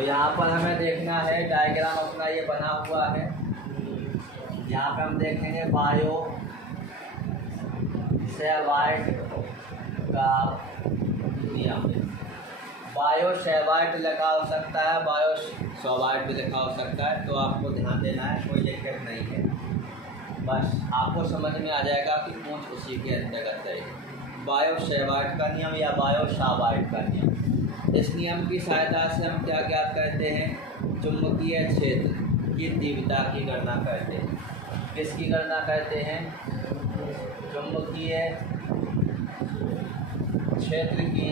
तो यहाँ पर हमें देखना है डायग्राम अपना ये बना हुआ है। यहाँ पे हम देखेंगे बायो सेवार्ट का नियम। बायो सेवार्ट लिखा हो सकता है, बायो सेवार्ट भी लिखा हो सकता है, तो आपको ध्यान देना है, कोई दिक्कत नहीं है। बस आपको समझ में आ जाएगा कि कौन उसी के अंतर्गत है। बायो सेवार्ट का नियम या बायो सावार्ट का नियम। इस नियम की सहायता से हम क्या ज्ञात करते हैं? चुंबकीय क्षेत्र की तीव्रता की गणना करते हैं। किसकी गणना करते हैं? चुंबकीय क्षेत्र की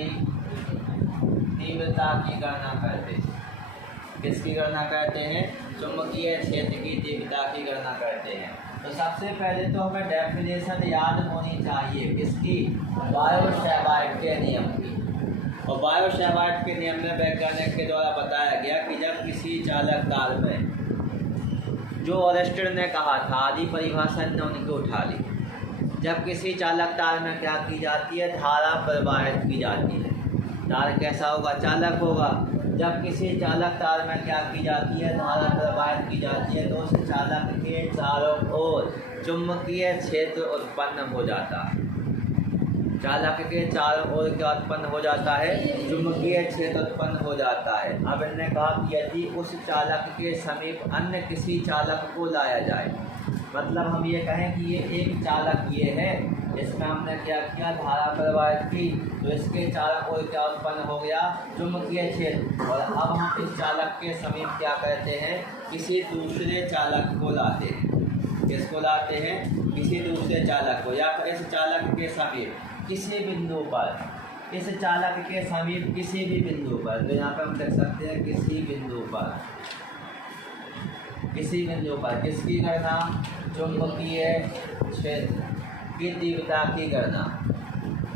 तीव्रता की गणना करते हैं। किसकी गणना करते हैं? चुंबकीय क्षेत्र की तीव्रता की गणना करते हैं। तो सबसे पहले तो हमें डेफिनेशन याद होनी चाहिए किसकी? बायो सेवार्ट के नियम की। और बायो सेवार्ट के नियम में वैज्ञानिक के द्वारा बताया गया कि जब किसी चालक तार में, जो ओरेस्टेड ने कहा था, आदि परिभाषा ने उनकी उठा ली, जब किसी चालक तार में क्या की जाती है? धारा प्रवाहित की जाती है। तार कैसा होगा? चालक होगा। जब किसी चालक तार में क्या की जाती है? धारा प्रवाहित की जाती है, तो उस चालक के चारों ओर चुंबकीय क्षेत्र उत्पन्न हो जाता है। चालक के चारों ओर क्या उत्पन्न हो जाता है? चुंबकीय क्षेत्र उत्पन्न हो जाता है। अब इन्होंने कहा कि यदि उस चालक के समीप अन्य किसी चालक को लाया जाए, मतलब हम ये कहें कि ये एक चालक ये है, इसमें हमने क्या किया? धारा प्रवाहित की, तो इसके चालक ओर क्या उत्पन्न हो गया? चुंबकीय क्षेत्र। और अब हम इस चालक के समीप क्या करते हैं? किसी दूसरे चालक को लाते हैं। किसको लाते हैं? किसी दूसरे चालक को, या फिर इस चालक के समीप किसी बिंदु पर, इस चालक के समीप किसी भी बिंदु पर, तो यहाँ पर हम देख सकते हैं किसी बिंदु पर, किसी बिंदु पर किसकी गणना? चुंबकीय क्षेत्र की तीव्रता की गणना।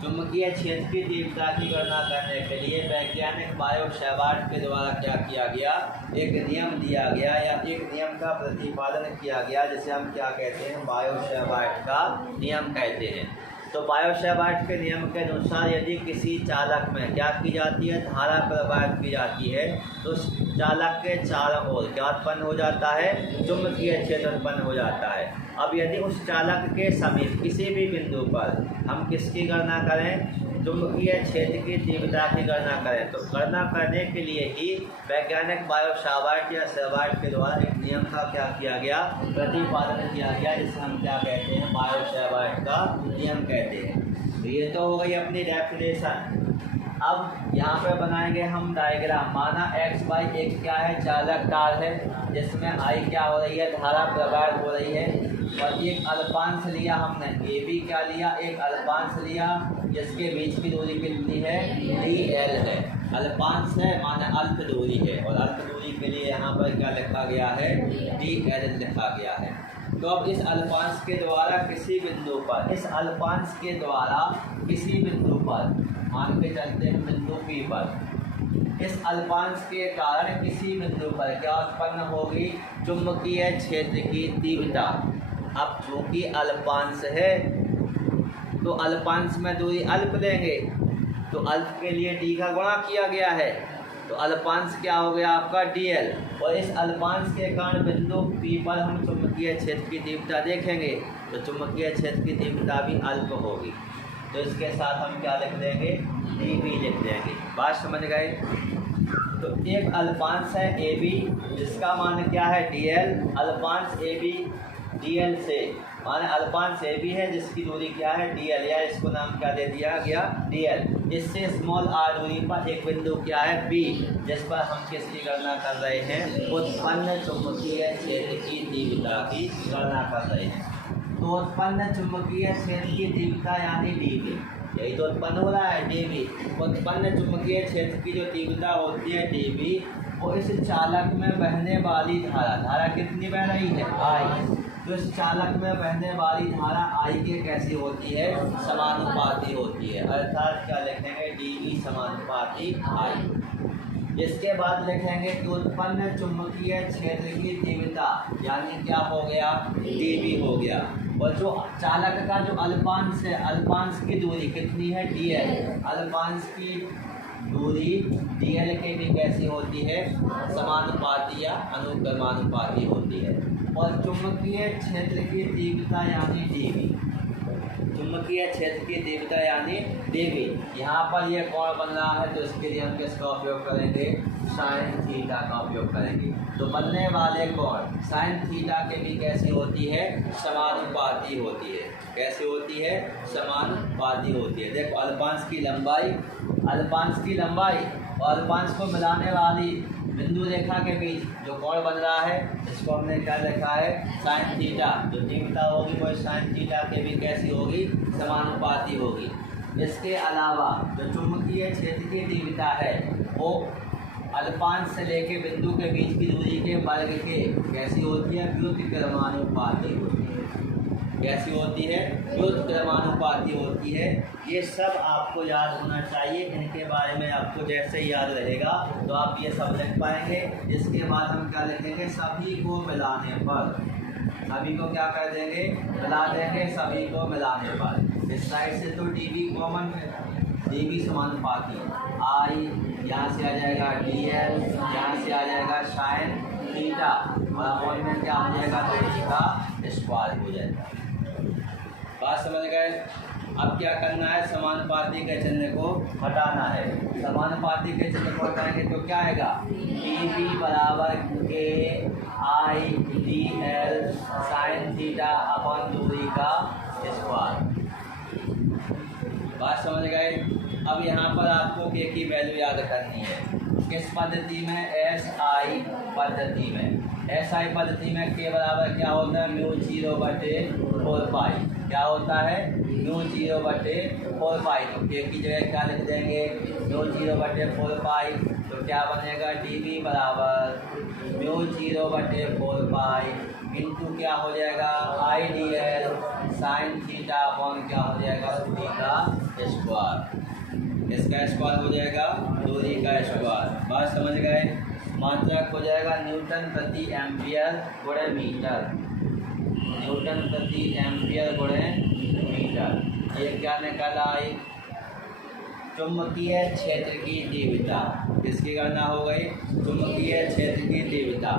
चुंबकीय क्षेत्र की तीव्रता की गणना करने के लिए वैज्ञानिक बायो सेवार्ट के द्वारा क्या किया गया? एक नियम दिया गया या एक नियम का प्रतिपादन किया गया, जिसे हम क्या कहते हैं? बायो सेवार्ट का नियम कहते हैं। तो बायो सेवार्ट के नियम के अनुसार यदि किसी चालक में क्या की जाती है? धारा प्रवाहित की जाती है, तो उस चालक के चारों ओर क्या उत्पन्न हो जाता है? चुंबकीय क्षेत्र उत्पन्न हो जाता है। अब यदि उस चालक के समीप किसी भी बिंदु पर हम किसकी गणना करें? चुंबकीय क्षेत्र की तीव्रता की गणना करें, तो गणना करने के लिए ही वैज्ञानिक बायो सेवार्ट या सेवार्ट के द्वारा एक नियम का क्या किया गया? प्रतिपादन किया गया, जिसे हम क्या कहते हैं? बायो सेवार्ट का नियम कहते हैं। तो ये तो हो गई अपनी डेफिनेशन। अब यहाँ पे बनाएंगे हम डायग्राम। माना x बाई एक क्या है? चालक तार है, जिसमें I क्या हो रही है? धारा प्रवाहित हो रही है। और एक अल्पांश लिया हमने, AB क्या लिया? एक अल्पांश लिया, जिसके बीच की दूरी कितनी है? DL है। अल्पांश है माने अल्प दूरी है, और अल्प दूरी के लिए यहाँ पर क्या लिखा गया है? DL लिखा गया है। तो अब इस अल्पांश के द्वारा किसी बिंदु पर, इस अल्पांश के द्वारा किसी बिंदु पर, मान के चलते हैं बिंदु P पर, इस अल्पांश के कारण किसी बिंदु पर क्या उत्पन्न होगी? चुंबकीय क्षेत्र की तीव्रता। अब चूंकि अल्पांश है, तो अल्पांश में दूरी अल्प लेंगे, तो अल्प के लिए d का गुणा किया गया है, तो अल्पांश क्या हो गया आपका? DL। और इस अल्पांश के कारण बिंदु P पर हम चुंबकीय क्षेत्र की तीव्रता देखेंगे, तो चुंबकीय क्षेत्र की तीव्रता भी अल्प होगी। तो इसके साथ हम क्या लिख देंगे? dB लिख देंगे। बात समझ गए? तो एक अल्पांश है AB, जिसका मान क्या है? DL। अल्पांश AB DL से, माने अल्पांश AB है जिसकी दूरी क्या है? DL, या इसको नाम क्या दे दिया गया? DL। इससे स्मॉल r दूरी पर एक बिंदु क्या है? P, जिस पर हम किसकी गणना कर रहे हैं? उत्पन्न चुंबकीय क्षेत्र की तीव्रता की गणना कर रहे हैं। तो उत्पन्न चुंबकीय क्षेत्र की तीव्रता यानी dB, यही तो उत्पन्न हो रहा है dB। उत्पन्न चुंबकीय क्षेत्र की जो तीव्रता होती है dB, वो इस चालक में बहने वाली धारा, धारा कितनी बह रही है? I। तो इस चालक में बहने वाली धारा I के कैसी होती है? समानुपाती होती है, अर्थात क्या लिखेंगे? dB समानुपाती I। इसके बाद लिखेंगे कि उत्पन्न चुंबकीय क्षेत्र की तीव्रता यानी क्या हो गया? dB हो गया। और जो चालक का जो अल्पांश है, अल्पांश की दूरी कितनी है? DL। अल्पांश की दूरी dl के भी कैसी होती है, समानुपाती या अनुक्रमानुपाती होती है। और चुंबकीय क्षेत्र की तीव्रता यानी dv, चुंबकीय क्षेत्र की तीव्रता यानी dv, यहाँ पर ये कोण बन रहा है तो इसके लिए हम किसका उपयोग करेंगे, साइन थीटा का उपयोग करेंगे। तो बनने वाले कोण साइन थीटा के भी कैसी होती है, समानुपाती होती है। कैसी होती है, समानुपाती होती है। देखो अल्पांश की लंबाई, अल्पांश की लंबाई और अल्पांश को मिलाने वाली बिंदु रेखा के बीच जो कोण बन रहा है इसको हमने क्या लिखा है, साइन थीटा। जो तीव्रता होगी वो साइन थीटा के भी कैसी होगी, समानुपाती होगी। इसके अलावा जो चुंबकीय क्षेत्र की तीव्रता है वो अल्पांश से लेके बिंदु के बीच की दूरी के वर्ग के कैसी होती है, व्युत्क्रमानुपाती होती है। कैसी होती है, व्युत्क्रमानुपाती होती है। ये सब आपको याद होना चाहिए। इनके बारे में आपको जैसे याद रहेगा तो आप ये सब लिख पाएंगे। इसके बाद हम क्या लिखेंगे, सभी को मिलाने पर, सभी को क्या कर देंगे, मिला देंगे। सभी को मिलाने पर इस साइड से तो dv कॉमन है, dv समानुपाती आई, यहाँ से आ जाएगा dl, यहाँ से आ जाएगा साइन थीटा और अपॉन में क्या हो जाएगा, दूरी का स्क्वायर हो जाएगा। बात समझ गए। अब क्या करना है, समानुपाती के चिन्ह को हटाना है। समानुपाती के चिन्ह को हटाएंगे तो क्या आएगा, dv बराबर k आई dl साइन थीटा अपॉन दूरी का स्क्वायर। बात समझ गए। अब यहाँ पर आपको k की वैल्यू याद करनी है। किस पद्धति में, SI पद्धति में। SI पद्धति में k बराबर क्या होता है, μ0/4 पाई। क्या होता है, μ0/4 पाई। तो k की जगह क्या लिख देंगे, μ0/4 पाई। तो क्या बनेगा, dv बराबर μ0/4 पाई इंटू क्या हो जाएगा, आई dl साइन थीटा अपॉन क्या हो जाएगा, दूरी का स्क्वायर। इसका स्क्वायर हो जाएगा, दूरी का स्क्वायर। बात समझ गए। मात्रक हो जाएगा न्यूटन प्रति एम्पियर गुणे मीटर, न्यूटन प्रति एम्पियर गुणे मीटर। ये क्या निकल आई, चुंबकीय क्षेत्र की तीव्रता। किसकी गणना हो गई, चुंबकीय क्षेत्र की तीव्रता।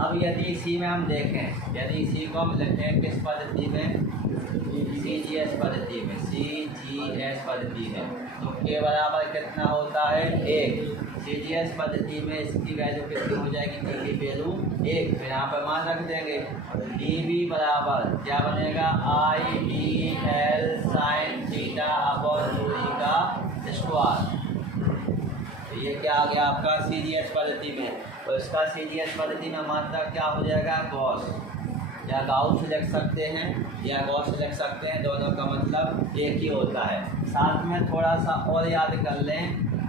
अब यदि इसी में हम देखें, यदि इसी को हम लिखें किस पद्धति में, CGS पद्धति में, CGS पद्धति में, तो k बराबर कितना होता है, 1। CGS पद्धति में इसकी वैल्यू कितनी हो जाएगी, k की वैल्यू 1। फिर यहाँ पर मान रख देंगे, dv बराबर क्या बनेगा, आई dl साइन थीटा अपॉन दूरी का स्क्वायर। तो ये क्या आ गया आपका CGS पद्धति में। तो इसका CGS पद्धति में मात्रा क्या हो जाएगा, गॉस या गाउस लिख सकते हैं या गॉस लिख सकते हैं, दोनों का मतलब एक ही होता है। साथ में थोड़ा सा और याद कर लें,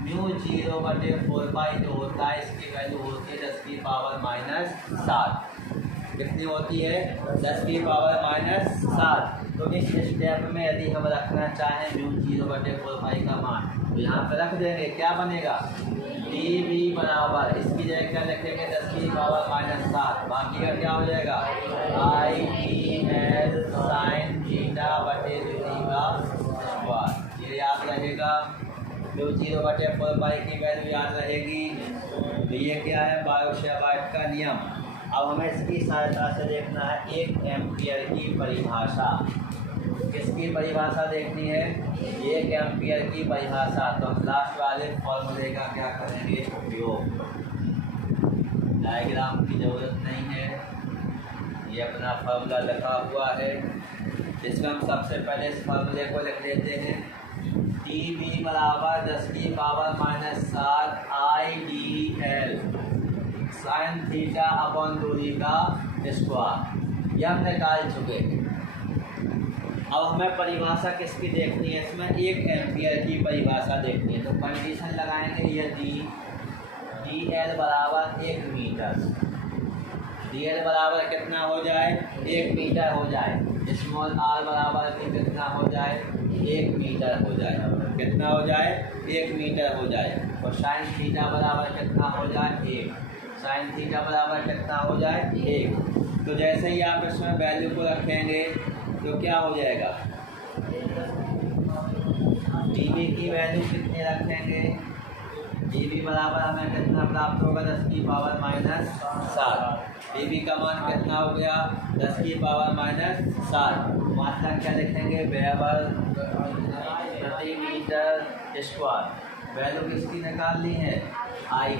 μ0/4 पाई जो होता है इसकी वैल्यू होती है 10 की पावर -7। कितनी होती है, 10 की पावर -7। तो इस स्टेप में यदि हम रखना चाहें μ0/4 पाई का मान तो यहाँ पर रख देंगे, क्या बनेगा, dv बराबर इसकी जगह क्या लिखेंगे, 10 की पावर -7। बाकी का क्या हो जाएगा, आई dl साइन थीटा बटे दूरी का स्क्वायर। ये याद रहेगा। μ0/4 पाई की वैल्यू याद रहेगी। तो ये क्या है, बायो-सेवार्ट का नियम। अब हमें इसकी सहायता से देखना है 1 एम्पियर की परिभाषा। किसकी परिभाषा देखनी है, 1 एम्पियर की परिभाषा। तो हम लास्ट वाले फॉर्मूले का क्या करेंगे, उपयोग। डायग्राम की ज़रूरत नहीं है, ये अपना फार्मूला लिखा हुआ है। इसमें हम सबसे पहले इस फार्मूले को लिख लेते हैं, dv बराबर 10 की पावर -7 आई dl साइन थीटा अपॉन दूरी का स्क्वायर। यह हम निकाल चुके हैं। अब हमें परिभाषा किसकी देखनी है, इसमें 1 एम्पियर की परिभाषा देखनी है। तो कंडीशन लगाएंगे, यदि dl बराबर 1 मीटर, dl बराबर कितना हो जाए, 1 मीटर हो जाए, स्मॉल r बराबर भी कितना हो जाए, 1 मीटर हो जाए। कितना हो जाए, 1 मीटर हो जाए। और साइन थीटा बराबर कितना हो जाए, 1। साइन थीटा बराबर कितना हो जाए, 1। तो जैसे ही आप इसमें वैल्यू को रखेंगे तो क्या हो जाएगा, dv की वैल्यू कितनी रखेंगे, dB बराबर हमें कितना प्राप्त होगा 10 की पावर माइनस 7। dB का मान कितना हो गया 10 की पावर माइनस 7। मात्रा क्या लिखेंगे वेबर प्रति मीटर स्क्वायर। वैल्यू किसकी निकालनी है आई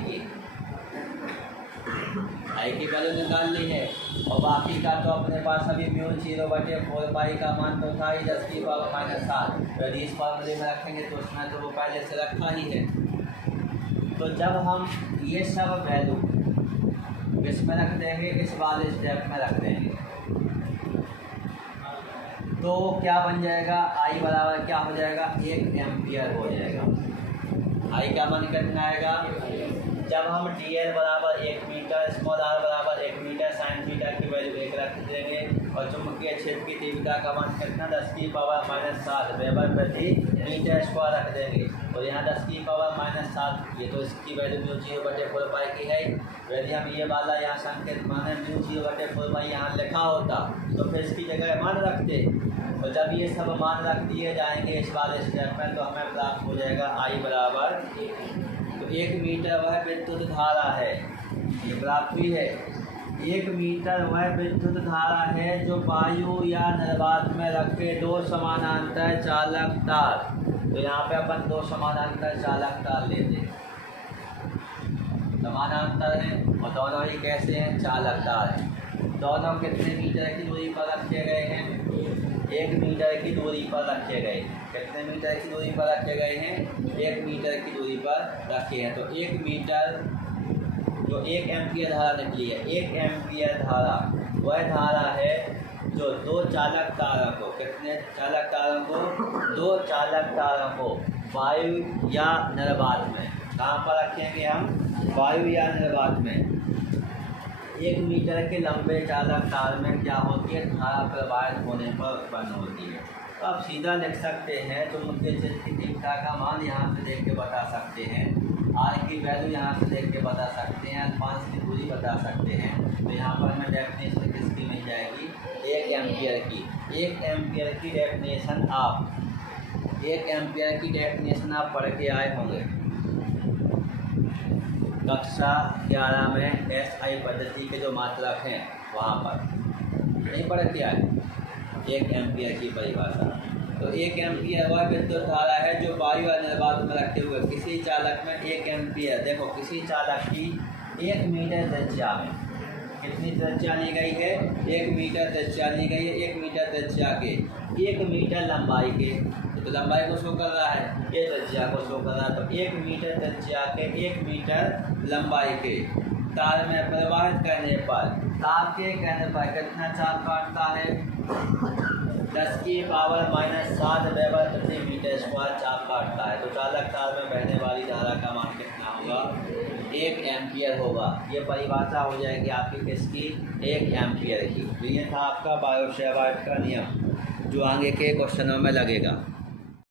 की वैल्यू निकालनी है। और बाकी का तो अपने पास अभी म्यू 0/4 का मान तो था ही 10 की पावर माइनस 7। यदि इस फॉर्मूले में रखेंगे तो उसमें तो वो पहले से रखा ही है। तो जब हम ये सब वैल्यू किस में रख देंगे इस वाले स्टेप में रख देंगे तो क्या बन जाएगा आई बराबर क्या हो जाएगा 1 एम्पियर हो जाएगा। आई का मान कितना आएगा जब हम DL बराबर 1 मीटर स्मॉल r बराबर 1 मीटर साइन थीटा की वैल्यू 1 रख देंगे और चुंबकीय क्षेत्र की तीव्रता का मान कितना 10 की पावर माइनस 7 वेबर प्रति मीटर स्क्वायर रख देंगे। और यहाँ 10 की पावर माइनस 7 ये तो इसकी वैल्यू म्यू 0/4 की है। यदि हम ये वाला यहाँ संकेत माने म्यू 0/4 यहाँ लिखा होता तो फिर इसकी जगह मान रखते। और जब ये सब मान रख दिए जाएंगे इस वाले स्टेप में तो हमें प्राप्त हो जाएगा आई बराबर 1 मीटर वह विद्युत धारा है। ये प्राप्त हुई है 1 मीटर वह विद्युत धारा है जो वायु या निर्वात में रखे 2 समानांतर चालक तार। तो यहाँ पे अपन 2 समानांतर चालक तार लेते हैं। समानांतर है और दोनों ही कैसे हैं चालक तार हैं। दोनों कितने मीटर की दूरी पर रखे गए हैं 1 मीटर की दूरी पर रखे गए। कितने मीटर की दूरी पर रखे गए हैं 1 मीटर की दूरी पर रखे हैं। तो 1 मीटर जो 1 एम्पियर धारा निकली है 1 एम्पियर धारा वह धारा है जो 2 चालक तारों को कितने चालक तारों को 2 चालक तारों को वायु या निर्वात में कहाँ पर रखेंगे हम वायु या निर्वात में 1 मीटर के लंबे चालक तार में क्या होती है धारा प्रवाहित होने पर उत्पन्न होती है। तो आप सीधा लिख सकते हैं चुंबकीय क्षेत्र की तीव्रता का मान यहाँ से देख के बता सकते हैं। आर की वैल्यू यहाँ से देख के बता सकते हैं। अल्फांस की दूरी बता सकते हैं। तो यहाँ पर हमें डेफिनेशन किसकी मिल जाएगी 1 एम्पियर की। 1 एम्पियर की डेफिनेशन आप 1 एम्पियर की डेफिनेशन आप पढ़ के आए होंगे कक्षा 11 में SI पद्धति के जो मात्रक हैं वहाँ पर नहीं पढ़ के आए 1 एम्पियर की परिभाषा। तो 1 एम्पियर वह विद्युत धारा है जो वायु या निर्वात में रखे हुए किसी चालक में 1 एम्पियर देखो किसी चालक की 1 मीटर त्रिज्या में कितनी त्रिज्या ली गई है 1 मीटर त्रिज्या ली गई है। 1 मीटर त्रिज्या के 1 मीटर लंबाई के तो लंबाई को शो कर रहा है ये त्रिज्या को शो कर रहा है। तो 1 मीटर त्रिज्या के 1 मीटर लंबाई के तार में प्रवाहित करने पर तार के कहने पर कितना चाप काटता है 10 की पावर माइनस 7 वेबर प्रति मीटर स्क्वायर चाप काटता है। तो चालक तार में बहने वाली धारा का मान कितना होगा 1 एम्पियर होगा। ये परिभाषा हो जाएगी आपकी किसकी 1 एम्पियर की। तो ये था आपका बायो सेवर्ट का नियम जो आगे के क्वेश्चनों में लगेगा।